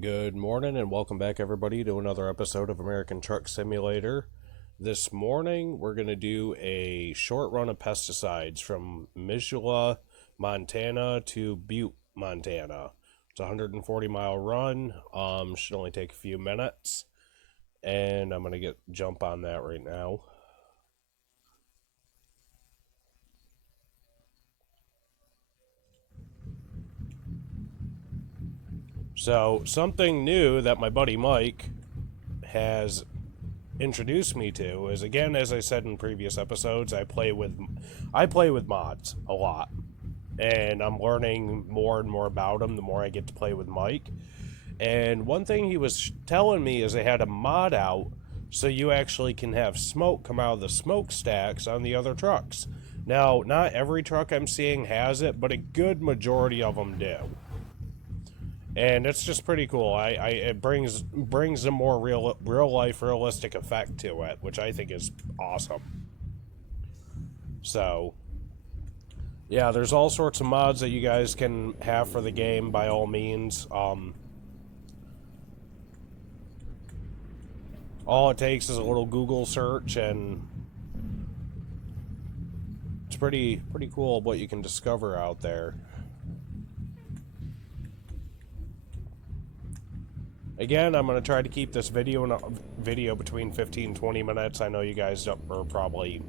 Good morning and welcome back, everybody, to another episode of American Truck Simulator. This morning, we're going to do a short run of pesticides from Missoula, Montana to Butte, Montana. It's a 140-mile run. Should only take a few minutes, and I'm going to jump on that right now. So, something new that my buddy Mike has introduced me to is, again, as I said in previous episodes, I play with mods a lot, and I'm learning more and more about them the more I get to play with Mike. And one thing he was telling me is they had a mod out so you actually can have smoke come out of the smokestacks on the other trucks. Now, not every truck I'm seeing has it, but a good majority of them do, and it's just pretty cool. It brings a more real life, realistic effect to it, which I think is awesome. So, yeah, there's all sorts of mods that you guys can have for the game, by all means. All it takes is a little Google search, and it's pretty cool what you can discover out there. Again, I'm going to try to keep this video between 15 and 20 minutes. I know you guys are probably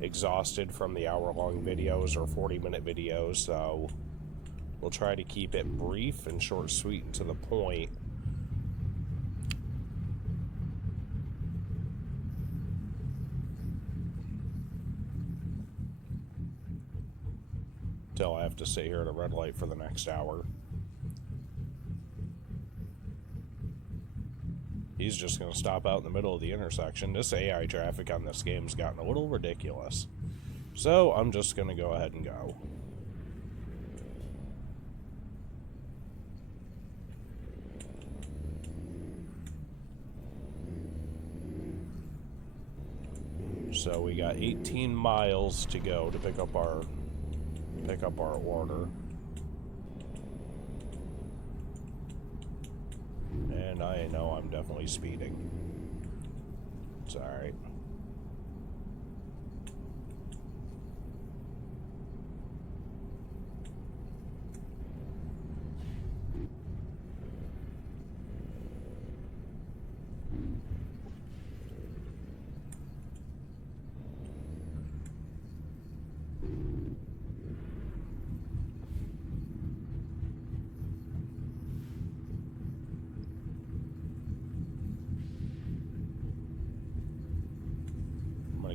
exhausted from the hour-long videos or 40-minute videos, so we'll try to keep it brief and short, sweet, and to the point. Until I have to sit here at a red light for the next hour. He's just going to stop out in the middle of the intersection. This AI traffic on this game's gotten a little ridiculous. So I'm just going to go ahead and go. So we got 18 miles to go to pick up our order. And I know I'm definitely speeding. It's alright.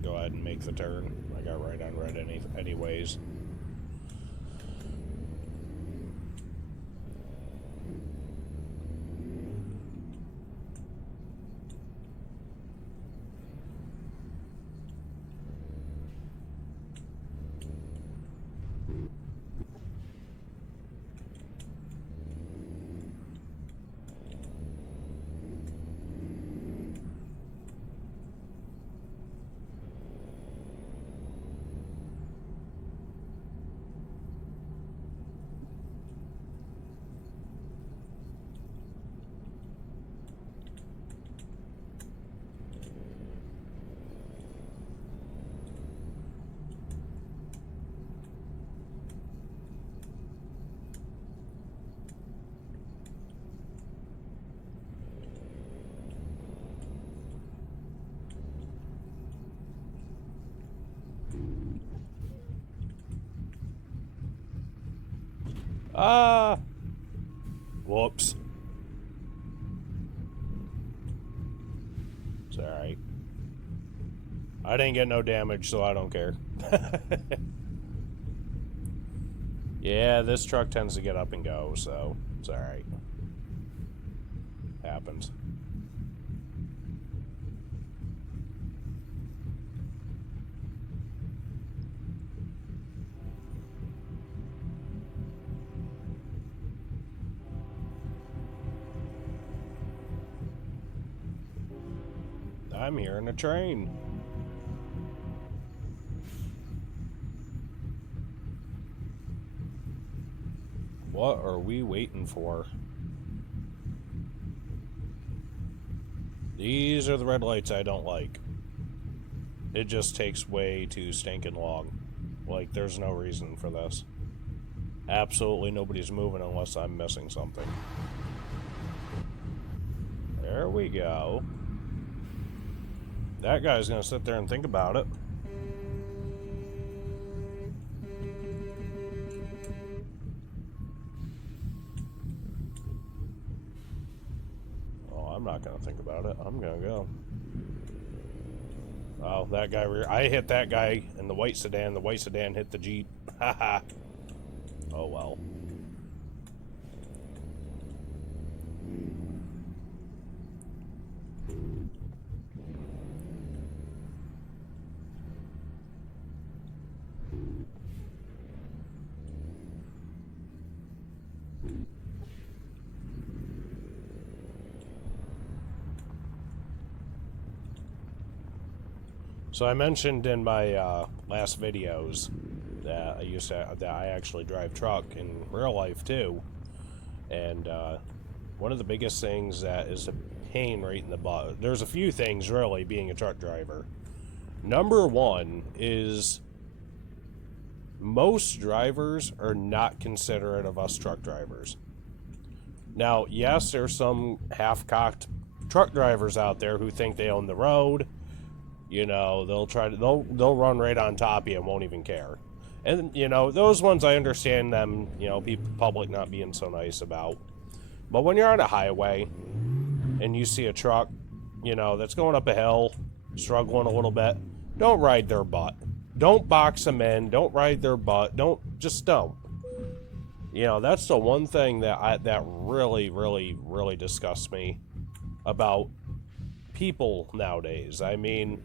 Go ahead and make the turn. I got right on red anyways. Ah! Whoops. It's alright. I didn't get no damage, so I don't care. Yeah, this truck tends to get up and go, so it's alright. Happens. I'm hearing a train. What are we waiting for? These are the red lights I don't like. It just takes way too stinking long. Like, there's no reason for this. Absolutely nobody's moving unless I'm missing something. There we go. That guy's gonna sit there and think about it. Oh, I'm not gonna think about it. I'm gonna go. Oh, that guy... I hit that guy in the white sedan. The white sedan hit the Jeep. Haha. Oh, well. So I mentioned in my last videos that I actually drive truck in real life too, and one of the biggest things that is a pain right in the butt. There's a few things really being a truck driver. Number one is most drivers are not considerate of us truck drivers. Now, yes, there's some half-cocked truck drivers out there who think they own the road. You know, they'll run right on top of you and won't even care. And, you know, those ones I understand them, you know, people, public not being so nice about. But when you're on a highway and you see a truck, you know, that's going up a hill, struggling a little bit, don't ride their butt. Don't box them in. Don't ride their butt. Just don't. You know, that's the one thing that really, really, really disgusts me about people nowadays. I mean,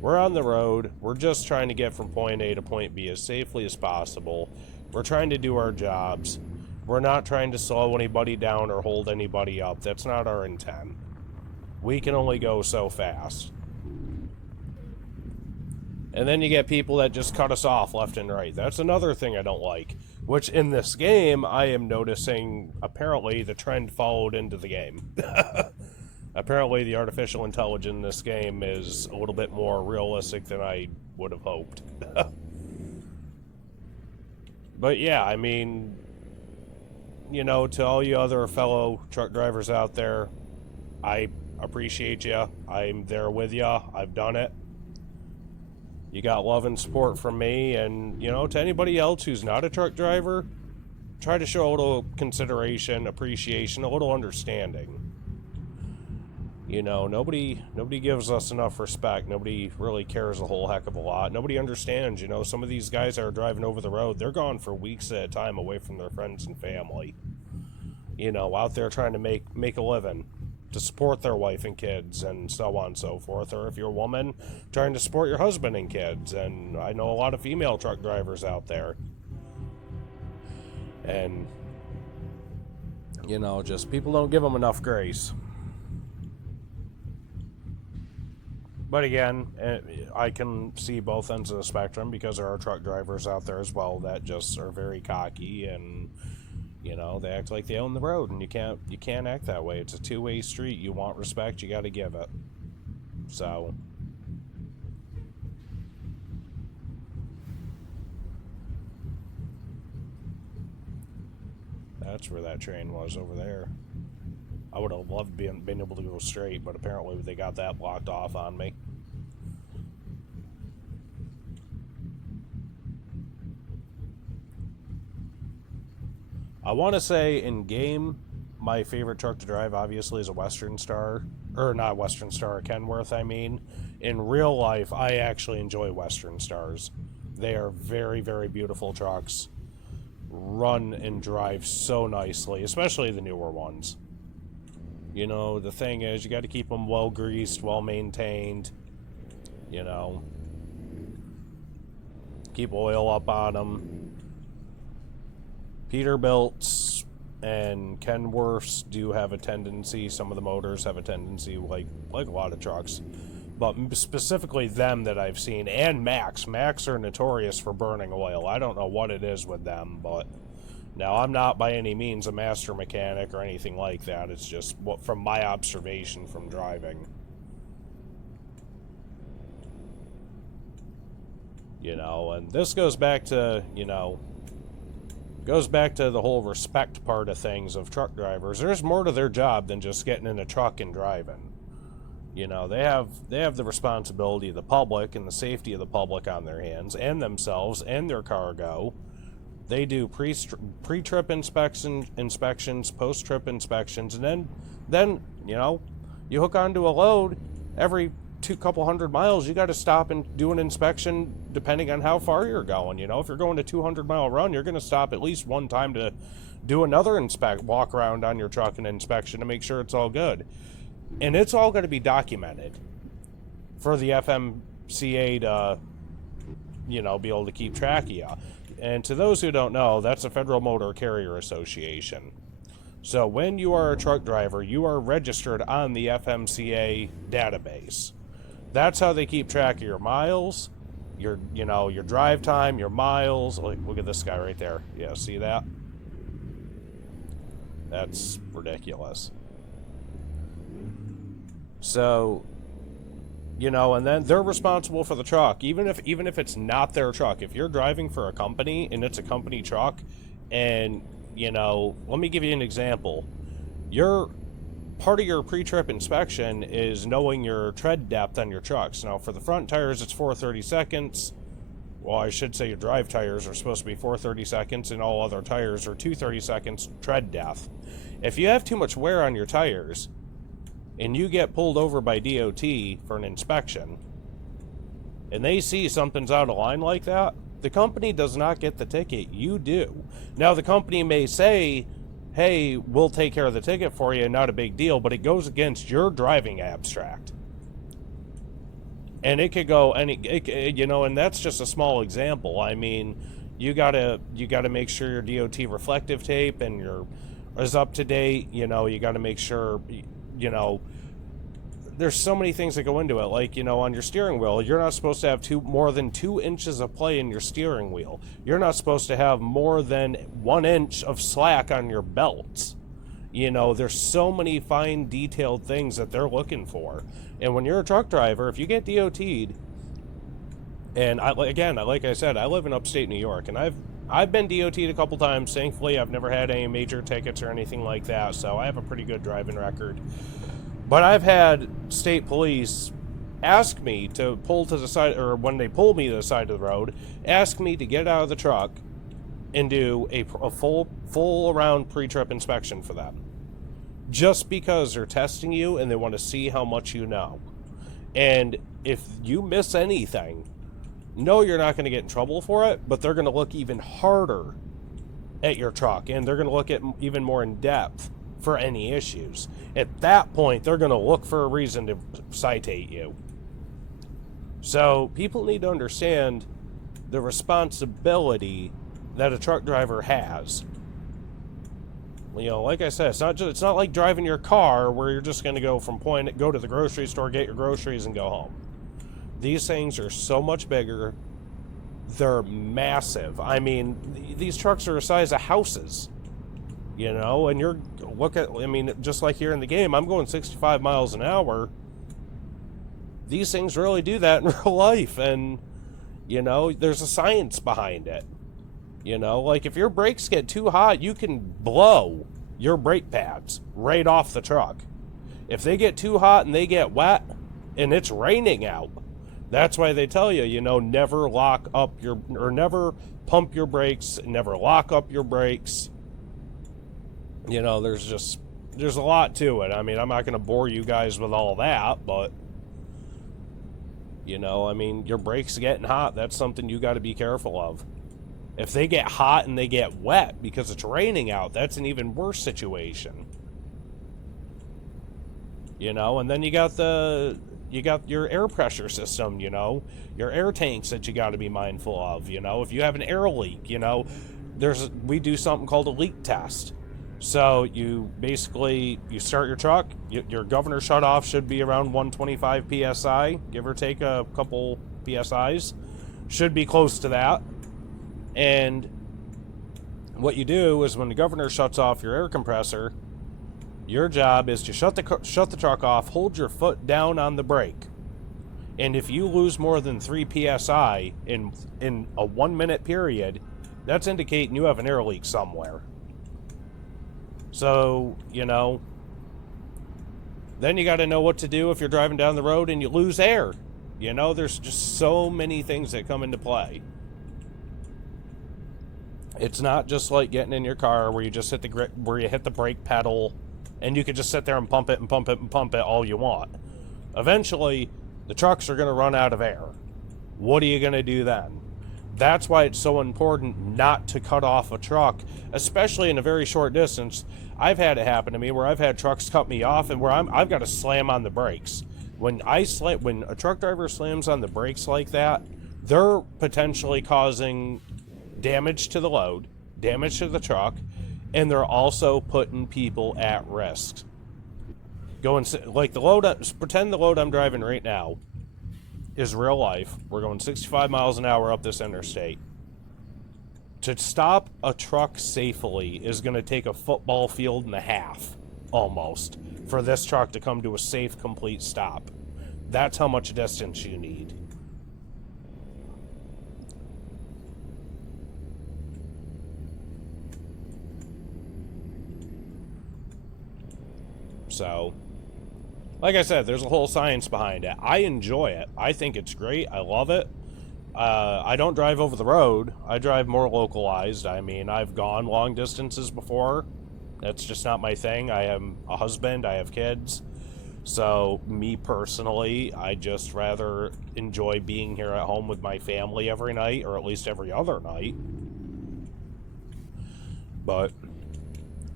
we're on the road. We're just trying to get from point A to point B as safely as possible. We're trying to do our jobs. We're not trying to slow anybody down or hold anybody up. That's not our intent. We can only go so fast. And then you get people that just cut us off left and right. That's another thing I don't like. Which in this game, I am noticing apparently the trend followed into the game. Apparently the artificial intelligence in this game is a little bit more realistic than I would have hoped. But yeah, I mean, you know, to all you other fellow truck drivers out there, I appreciate you. I'm there with you. I've done it. You got love and support from me, and, you know, to anybody else who's not a truck driver, try to show a little consideration, appreciation, a little understanding. You know, nobody gives us enough respect. Nobody really cares a whole heck of a lot. Nobody understands, you know, some of these guys that are driving over the road, they're gone for weeks at a time away from their friends and family. You know, out there trying to make a living, to support their wife and kids, and so on and so forth. Or if you're a woman, trying to support your husband and kids. And I know a lot of female truck drivers out there. And, you know, just people don't give them enough grace. But again, I can see both ends of the spectrum, because there are truck drivers out there as well that just are very cocky, and, you know, they act like they own the road, and you can't act that way. It's a two-way street. You want respect, you got to give it. So that's where that train was, over there. I would have loved being able to go straight, but apparently they got that blocked off on me. I want to say in game, my favorite truck to drive obviously is a Western Star. Or not Western Star, a Kenworth, I mean. In real life, I actually enjoy Western Stars. They are very, very beautiful trucks. Run and drive so nicely, especially the newer ones. You know, the thing is, you got to keep them well greased, well maintained. You know, keep oil up on them. Peterbilts and Kenworths do have a tendency, some of the motors have a tendency, like a lot of trucks, but specifically them that I've seen, and Max are notorious for burning oil. I don't know what it is with them, but now I'm not by any means a master mechanic or anything like that. It's just what from my observation from driving. And this goes back to, the whole respect part of things of truck drivers. There's more to their job than just getting in a truck and driving. They have the responsibility of the public and the safety of the public on their hands, and themselves and their cargo. They do pre-trip inspections, post-trip inspections, and then you hook onto a load every couple hundred miles. You got to stop and do an inspection depending on how far you're going. If you're going a 200-mile run, you're going to stop at least one time to do another walk around on your truck and inspection to make sure it's all good. And it's all going to be documented for the FMCA to, be able to keep track of you. And to those who don't know, that's the Federal Motor Carrier Association. So when you are a truck driver, you are registered on the FMCA database. That's how they keep track of your miles, your drive time, your miles. Look at this guy right there. Yeah, see that? That's ridiculous. So, and then they're responsible for the truck, even if it's not their truck. If you're driving for a company and it's a company truck, and let me give you an example. Part of your pre-trip inspection is knowing your tread depth on your trucks. Now, for the front tires, it's 4/32. Well, I should say your drive tires are supposed to be 4/32, and all other tires are 2/32 tread depth. If you have too much wear on your tires, and you get pulled over by DOT for an inspection, and they see something's out of line like that, the company does not get the ticket. You do. Now, the company may say, hey, we'll take care of the ticket for you, not a big deal, but it goes against your driving abstract. And it could go and that's just a small example. I mean, you gotta make sure your DOT reflective tape is up to date. You gotta make sure, there's so many things that go into it. Like, on your steering wheel, you're not supposed to have more than 2 inches of play in your steering wheel. You're not supposed to have more than 1 inch of slack on your belts. There's so many fine detailed things that they're looking for. And when you're a truck driver, if you get DOT'd, and like I said, I live in upstate New York, and I've been DOT'd a couple times. Thankfully, I've never had any major tickets or anything like that, so I have a pretty good driving record. But I've had state police ask me to pull to the side, or when they pull me to the side of the road, ask me to get out of the truck and do a full around pre-trip inspection for them. Just because they're testing you and they want to see how much you know. And if you miss anything, no, you're not going to get in trouble for it, but they're going to look even harder at your truck, and they're going to look at even more in depth for any issues. At that point, they're going to look for a reason to citate you. So people need to understand the responsibility that a truck driver has. Like I said, it's not like driving your car where you're just going to go to the grocery store, get your groceries, and go home. These things are so much bigger. They're massive. I mean, these trucks are the size of houses. And just like here in the game, I'm going 65 miles an hour. These things really do that in real life. And, there's a science behind it. Like if your brakes get too hot, you can blow your brake pads right off the truck. If they get too hot and they get wet and it's raining out, that's why they tell you, never never pump your brakes, never lock up your brakes. There's a lot to it. I mean, I'm not going to bore you guys with all that, but, your brakes getting hot, that's something you got to be careful of. If they get hot and they get wet because it's raining out, that's an even worse situation. And then you got your air pressure system, your air tanks that you got to be mindful of. If you have an air leak, we do something called a leak test. So you start your truck, your governor shutoff should be around 125 psi, give or take a couple psi's, should be close to that. And what you do is when the governor shuts off your air compressor, your job is to shut the truck off, hold your foot down on the brake, And if you lose more than 3 psi in a 1 minute period, that's indicating you have an air leak somewhere. So, you know, then you got to know what to do if you're driving down the road and you lose air. You know, there's just so many things that come into play. It's not just like getting in your car where you just hit the brake pedal and you can just sit there and pump it and pump it and pump it all you want. Eventually, the trucks are going to run out of air. What are you going to do then? That's why it's so important not to cut off a truck, especially in a very short distance. I've had it happen to me where I've had trucks cut me off and where I've got to slam on the brakes. When a truck driver slams on the brakes like that, they're potentially causing damage to the load, damage to the truck, and they're also putting people at risk. Pretend the load I'm driving right now is real life. We're going 65 miles an hour up this interstate. To stop a truck safely is going to take a football field and a half, almost, for this truck to come to a safe, complete stop. That's how much distance you need. So, like I said, there's a whole science behind it. I enjoy it. I think it's great. I love it. I don't drive over the road. I drive more localized. I mean, I've gone long distances before. That's just not my thing. I am a husband. I have kids. So, me personally, I just rather enjoy being here at home with my family every night, or at least every other night. But,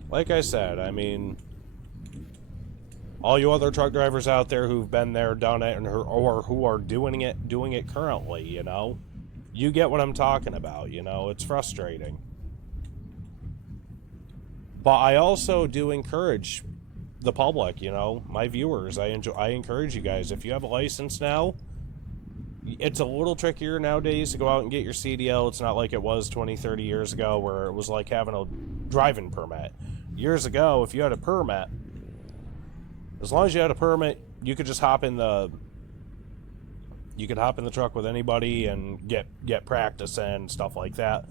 like I said, I mean, all you other truck drivers out there who've been there, done it, or who are doing it currently, you know, you get what I'm talking about. You know, it's frustrating. But I also do encourage the public, you know, my viewers. I encourage you guys, if you have a license now, it's a little trickier nowadays to go out and get your CDL. It's not like it was 20, 30 years ago where it was like having a driving permit. Years ago, if you had a permit, as long as you had a permit, you could just hop in the truck with anybody and get practice and stuff like that.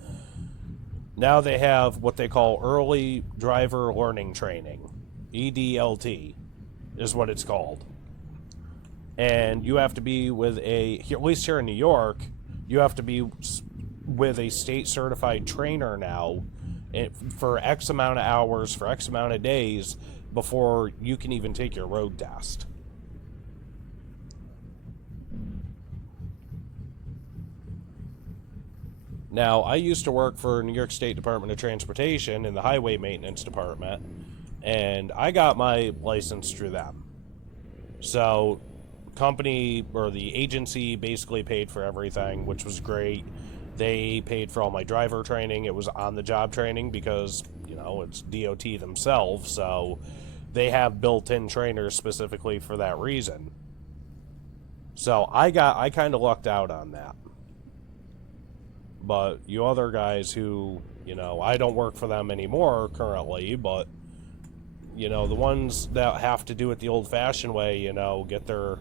Now they have what they call early driver learning training. EDLT is what it's called. And you have to be with at least here in New York, you have to be with a state certified trainer now for X amount of hours, for X amount of days, before you can even take your road test. Now, I used to work for New York State Department of Transportation in the Highway Maintenance Department, and I got my license through them. So, company or the agency basically paid for everything, which was great. They paid for all my driver training. It was on-the-job training because, you know, it's DOT themselves, so they have built-in trainers specifically for that reason. So I kind of lucked out on that. But you other guys who, you know, I don't work for them anymore currently, but, you know, the ones that have to do it the old-fashioned way, you know, get their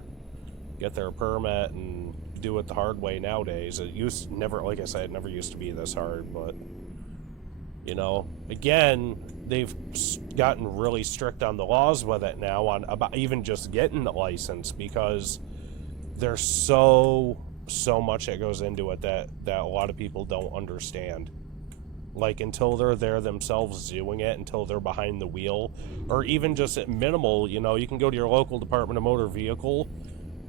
permit and do it the hard way nowadays. It like I said, it never used to be this hard, but, you know, again, they've gotten really strict on the laws with it now on about even just getting the license, because there's so much that goes into it that a lot of people don't understand. Like, until they're there themselves doing it, until they're behind the wheel, or even just at minimal, you know, you can go to your local Department of Motor Vehicle,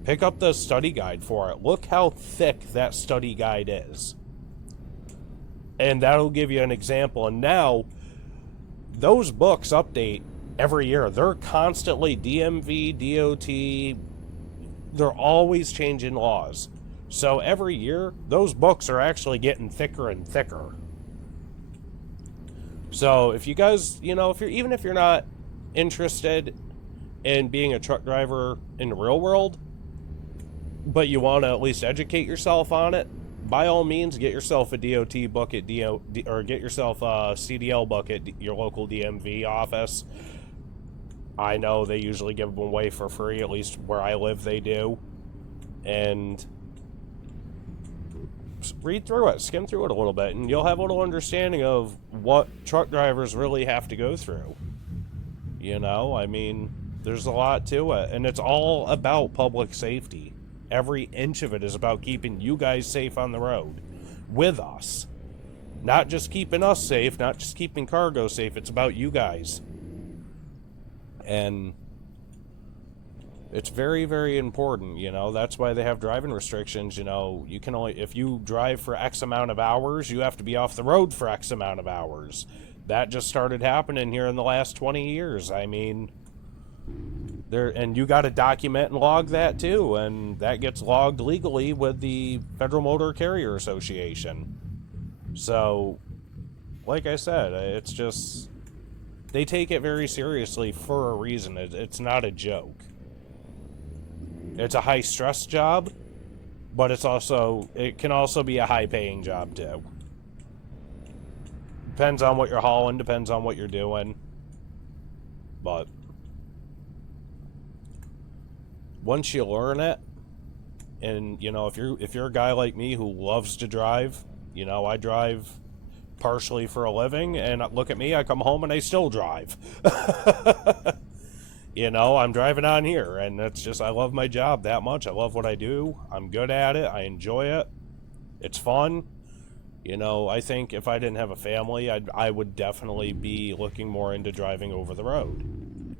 pick up the study guide for it. Look how thick that study guide is. And that'll give you an example. And now, those books update every year. They're constantly DMV, DOT, they're always changing laws. So every year, those books are actually getting thicker and thicker. So if you guys, you know, even if you're not interested in being a truck driver in the real world, but you want to at least educate yourself on it, by all means, get yourself a DOT book at or get yourself a CDL book at your local DMV office. I know they usually give them away for free, at least where I live they do. and read through it, skim through it a little bit, and you'll have a little understanding of what truck drivers really have to go through. You know, I mean, there's a lot to it, and it's all about public safety. Every inch of it is about keeping you guys safe on the road with us. Not just keeping us safe, not just keeping cargo safe, it's about you guys. And it's very, very important, you know. That's why they have driving restrictions. You know, you can only, if you drive for X amount of hours, you have to be off the road for X amount of hours. That just started happening here in the last 20 years. I mean, there, and you got to document and log that too, and that gets logged legally with the Federal Motor Carrier Association. So, like I said, it's just, they take it very seriously for a reason. It's not a joke. It's a high stress job, but it can also be a high paying job too. Depends on what you're hauling, depends on what you're doing. But once you learn it, and you know, if you're a guy like me who loves to drive, you know, I drive partially for a living, and look at me, I come home and I still drive. You know, I'm driving on here, and it's just, I love my job that much. I love what I do. I'm good at it. I enjoy it. It's fun. You know, I think if I didn't have a family, I would definitely be looking more into driving over the road.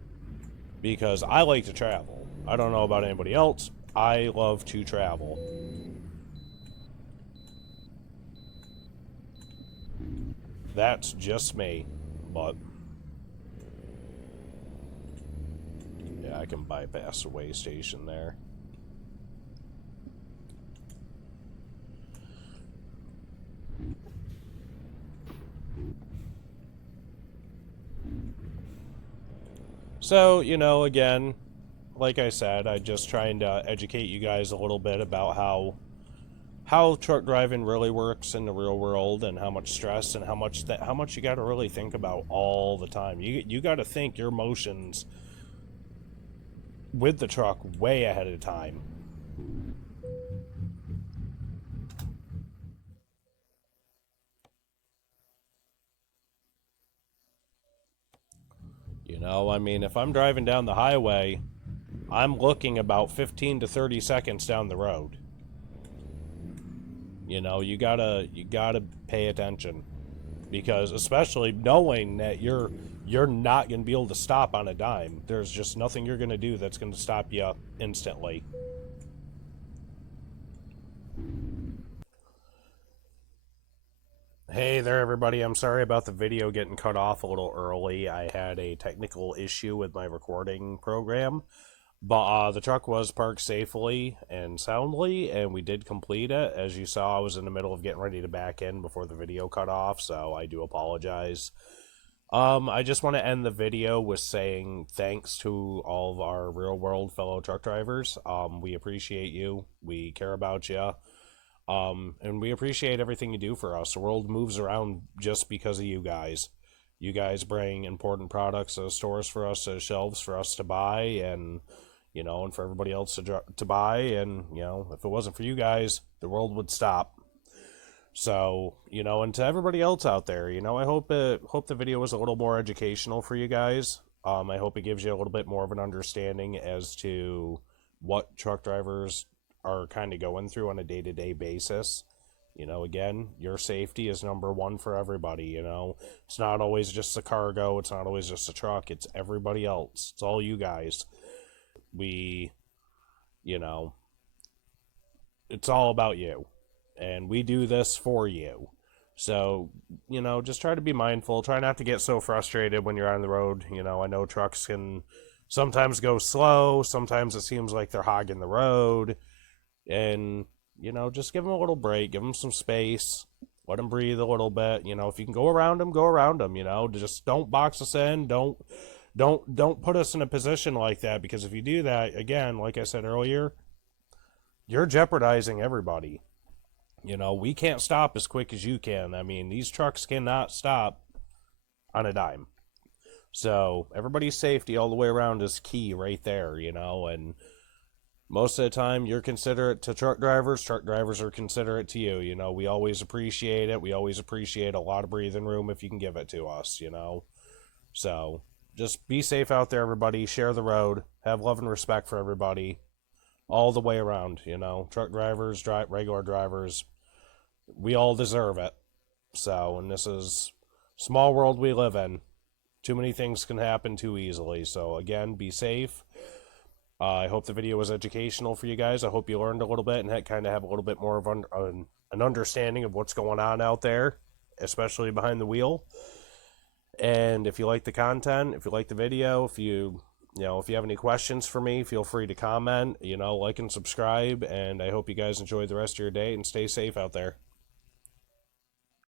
Because I like to travel. I don't know about anybody else. I love to travel. That's just me. But yeah, I can bypass the way station there. So, you know, again, like I said, I'm just trying to educate you guys a little bit about how truck driving really works in the real world, and how much stress and how much you got to really think about all the time. You got to think your motions with the truck way ahead of time. You know, I mean, if I'm driving down the highway, I'm looking about 15 to 30 seconds down the road. You know, you gotta pay attention, because especially knowing that you're not gonna be able to stop on a dime. There's just nothing you're gonna do that's gonna stop you instantly. Hey there, everybody. I'm sorry about the video getting cut off a little early. I had a technical issue with my recording program. But the truck was parked safely and soundly, and we did complete it. As you saw, I was in the middle of getting ready to back in before the video cut off, so I do apologize. I just want to end the video with saying thanks to all of our real-world fellow truck drivers. We appreciate you. We care about you. And we appreciate everything you do for us. The world moves around just because of you guys. You guys bring important products to the stores for us, to the shelves for us to buy, and you know, and for everybody else to buy. And you know, if it wasn't for you guys, the world would stop. So you know, and to everybody else out there, you know, I hope the video was a little more educational for you guys. I hope it gives you a little bit more of an understanding as to what truck drivers are kind of going through on a day-to-day basis. You know, again, your safety is number one for everybody. You know, it's not always just the cargo, it's not always just the truck, it's everybody else. It's all you guys. You know, it's all about you, and we do this for you. So, you know, just try to be mindful. Try not to get so frustrated when you're on the road. You know, I know trucks can sometimes go slow, sometimes it seems like they're hogging the road, and you know, just give them a little break, give them some space, let them breathe a little bit. You know, if you can go around them, go around them. You know, just don't box us in. Don't put us in a position like that, because if you do that, again, like I said earlier, you're jeopardizing everybody. You know, we can't stop as quick as you can. I mean, these trucks cannot stop on a dime. So everybody's safety all the way around is key right there. You know, and Most of the time, you're considerate to truck drivers are considerate to you. You know, we always appreciate it. We always appreciate a lot of breathing room if you can give it to us, you know. So just be safe out there, everybody. Share the road. Have love and respect for everybody all the way around, you know. Truck drivers, regular drivers, we all deserve it. So, and this is small world we live in. Too many things can happen too easily. So again, be safe. I hope the video was educational for you guys. I hope you learned a little bit and kind of have a little bit more of an understanding of what's going on out there, especially behind the wheel. And if you like the content, if you like the video, if you have any questions for me, feel free to comment, like and subscribe. And I hope you guys enjoy the rest of your day and stay safe out there.